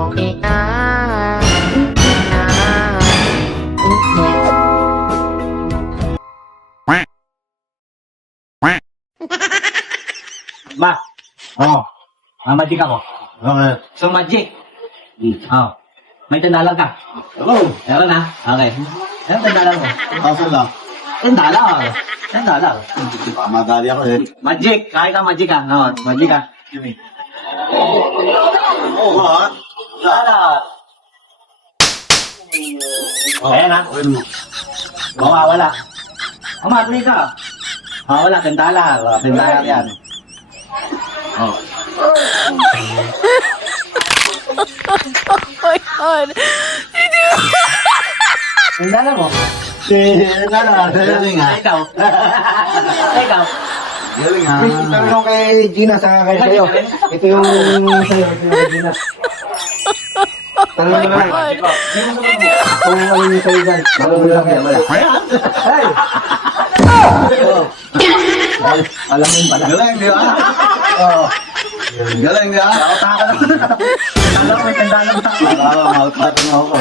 okay na. Ma, Oh, magic ako. okay. So, magic. Oh. May tandalan ka? Hello. Meron na? Okay. Anong tandalan mo? Kaso lang. Tandalan. Tandalan. Madali ako eh. Magic. Kaya ka magic ka. No, magic ka. Oo ha? Tandalan. Ayan na. Mawawala. Tuloy ka. Mawawala. Tandalan. Tandalan yan. Oh. Oh my God. Tandalan mo. Galing ha? Ikaw. Ikaw. Galing ha? Tanong kay Gina sa kay sa'yo. Ito yung sa'yo, ito yung kay Gina. Tanong mo lang. Kung ano yung sa'yo dyan. Tanong mo lang yan. Hey! Alam mo pala. Galing di ba? Oo. Galing di ba? Alam mo, may tandalan mo. Akala ko, makakatang ako.